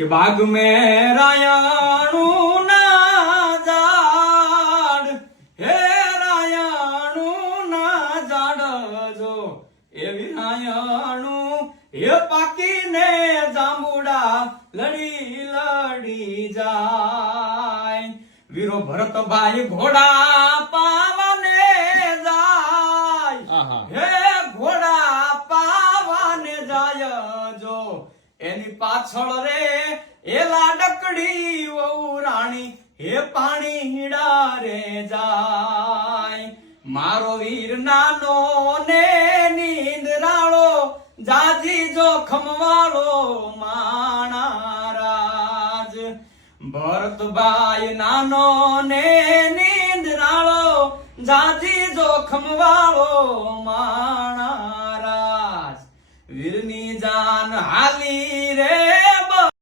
કે બાગ મેં રાયણું ના ઝાડ હે રાયણું ના ઝાડ જો એવી રાયણું હે પાકીને જાંબુડા લડી લડી જાય વીરો ભરતભાઈ ઘોડા પાવાને જાય હે ઘોડા પાવાને જાય જો એની પાછળ રે એ લાડકડી વહુ રાણી હે પાણી ડારે જાય મારો વીર નાનો ને નીંદરાળો જાજી જોખમ વાળો માણારાજ ભરતભાઈ નાનો ને નીંદરાળો જાજી જોખમ વાળો માણારાજ વીરની જાન હાલી રે